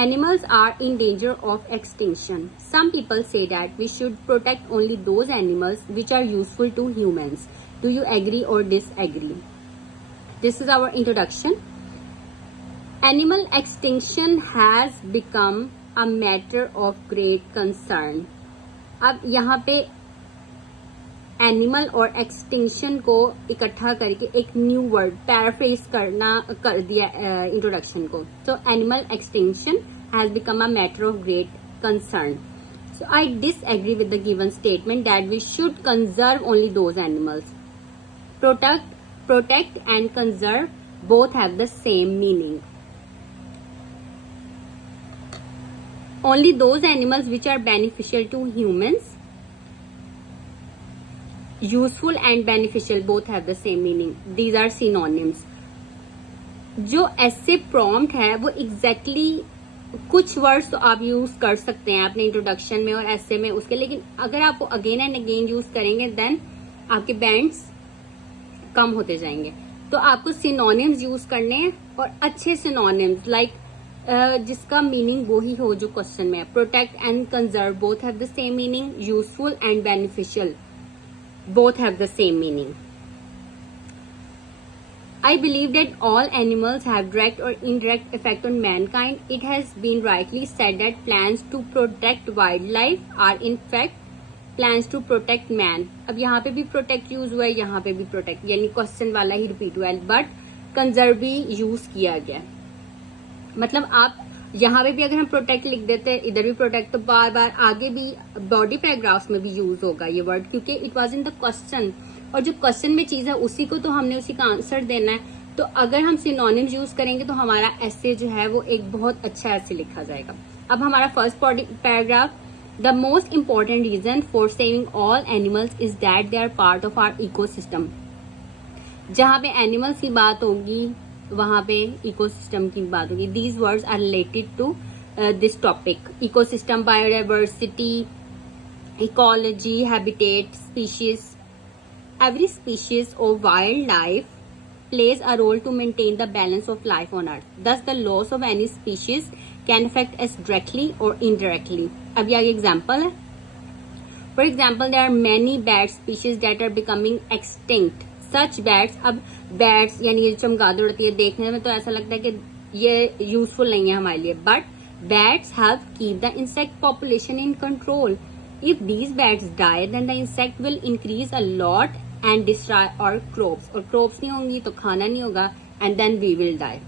Animals are in danger of extinction. Some people say that we should protect only those animals which are useful to humans. Do you agree or disagree? This is our introduction. Animal extinction has become a matter of great concern. अब यहाँ पे animal और extinction को इकट्ठा करके एक new word paraphrase कर दिया इंट्रोडक्शन को. So animal extinction has become a matter of great concern. So I disagree with the given statement that we should conserve only those animals. Protect and conserve both have the same meaning. Only those animals which are beneficial to humans, useful and beneficial both have the same meaning. These are synonyms. जो ऐसे prompt है वो exactly कुछ words तो आप use कर सकते हैं अपने introduction में और ऐसे में उसके, लेकिन अगर आप वो again and again use करेंगे then आपके bands कम होते जाएंगे. तो आपको synonyms use करने हैं और अच्छे synonyms like जिसका मीनिंग वो ही हो जो क्वेश्चन में है. Protect and conserve both have the same meaning. Useful and beneficial both have the same meaning. I believe that all animals have direct or indirect effect on mankind. It has been rightly said that plans to protect wildlife are in fact plans to protect man. अब यहाँ पे भी protect use हुआ है, यहाँ पे भी protect, यानी क्वेश्चन वाला ही रिपीट हुआ है, बट कंजर्व भी यूज किया गया. मतलब आप यहाँ पे भी अगर हम प्रोटेक्ट लिख देते हैं, इधर भी प्रोटेक्ट, तो बार बार आगे भी बॉडी पैराग्राफ्स में भी यूज होगा ये वर्ड, क्योंकि it was in the question, और जो क्वेश्चन में चीज है उसी को तो हमने उसी का आंसर देना है. तो अगर हम सिनोनिम्स यूज करेंगे तो हमारा ऐसे जो है वो एक बहुत अच्छा ऐसे लिखा जाएगा. अब हमारा first paragraph. The most important reason for saving all animals is that they are part of our ecosystem. जहाँ पे एनिमल्स की बात होगी वहां पे इकोसिस्टम की बात होगी. These words are related to this topic. Ecosystem, biodiversity, ecology, habitat, species. Every species of wildlife plays a role to maintain the balance of life on earth. Thus, the loss of any species can affect us directly or indirectly. अब ये example है. For example, there are many bat species that are becoming extinct. Such bats, अब bats यानी ये चमगादड़ होती है, देखने में तो ऐसा लगता है कि ये यूजफुल नहीं है हमारे लिए, but bats help keep the insect population in control. If these bats die, then the insect will increase a lot and destroy our crops. और crops नहीं होंगी तो खाना नहीं होगा, and then we will die.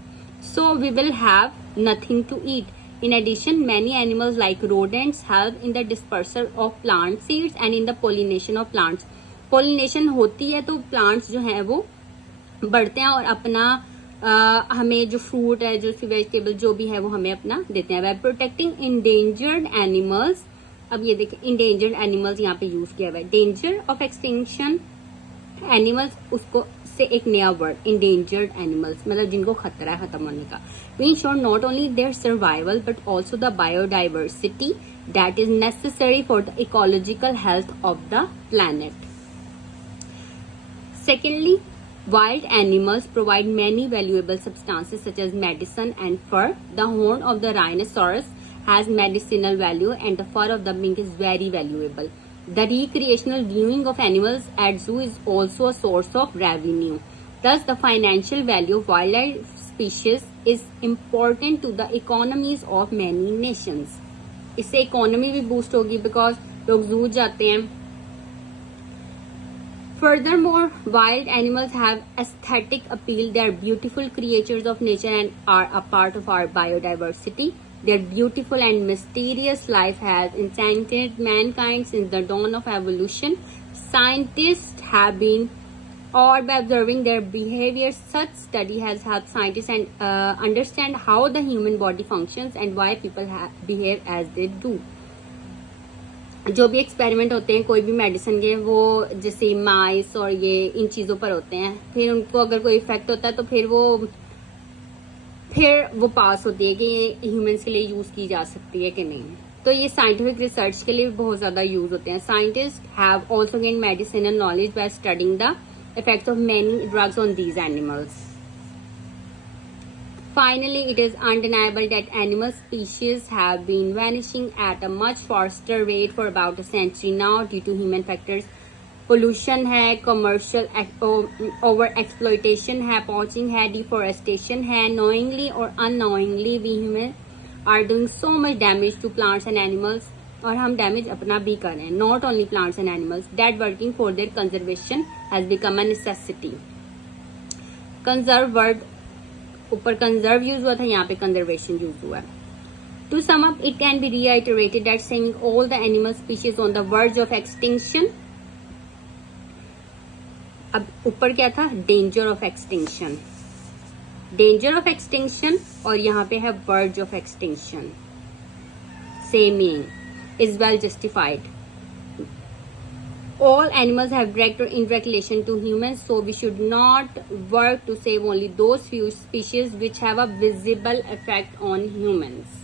So we will have nothing to eat. In addition, many animals like rodents help in the dispersal of plant seeds and in the pollination of plants. Pollination होती है तो plants जो हैं वो बढ़ते हैं और अपना हमें जो fruit है, जो vegetable जो भी है वो हमें अपना देते हैं. By protecting endangered animals, अब ये देखें endangered animals यहाँ पे यूज किया हुआ है. Danger of extinction animals, उसको से एक नया वर्ड endangered animals, मतलब जिनको खतरा है खत्म होने का. We ensure not only their survival but also the biodiversity that is necessary for the ecological health of the planet. Secondly, wild animals provide many valuable substances such as medicine and fur. The horn of the rhinoceros has medicinal value and the fur of the mink is very valuable. The recreational viewing of animals at zoo is also a source of revenue. Thus, the financial value of wildlife species is important to the economies of many nations. इससे economy भी boost होगी because लोग जू जाते हैं. Furthermore, wild animals have aesthetic appeal. They are beautiful creatures of nature and are a part of our biodiversity. Their beautiful and mysterious life has enchanted mankind since the dawn of evolution. Scientists have been awed by observing their behavior. Such study has helped scientists understand how the human body functions and why people behave as they do. जो भी experiment होते हैं कोई भी medicine के, वो जैसे माइस और ये इन चीज़ों पर होते हैं, फिर उनको अगर कोई इफेक्ट होता है तो फिर वो पास होती है कि ये ह्यूमंस के लिए यूज़ की जा सकती है कि नहीं. तो ये साइंटिफिक रिसर्च के लिए बहुत ज़्यादा यूज होते हैं. Scientist have also gain medicinal knowledge by studying the effects of many drugs on these animals. Finally, it is undeniable that animal species have been vanishing at a much faster rate for about a century now due to human factors. Pollution है, commercial over exploitation है, poaching है, deforestation है. Knowingly or unknowingly, we humans are doing so much damage to plants and animals. और हम damage अपना भी कर रहे हैं. Not only plants and animals, that working for their conservation has become a necessity. Conserve word ऊपर conserve use हुआ था, यहाँ पे कंजर्वेशन यूज हुआ है. To sum up, it can be reiterated that saving all the animal species on the verge of extinction. अब ऊपर क्या था, danger of extinction, danger of extinction, और यहाँ पे है verge of extinction. Same meaning, is well justified. All animals have direct or indirect relation to humans, so we should not work to save only those few species which have a visible effect on humans.